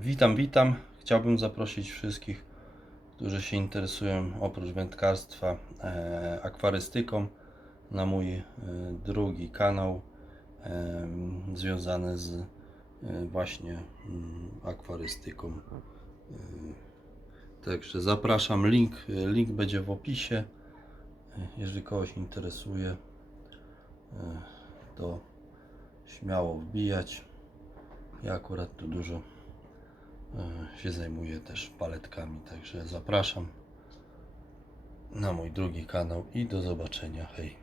Witam, witam. Chciałbym zaprosić wszystkich, którzy się interesują oprócz wędkarstwa e, akwarystyką na mój e, drugi kanał e, związany z e, właśnie mm, akwarystyką. E, Także zapraszam, link, link będzie w opisie. E, Jeżeli kogoś interesuje, e, to śmiało wbijać. Ja akurat tu dużo e, się zajmuję też paletkami, także zapraszam na mój drugi kanał i do zobaczenia. Hej.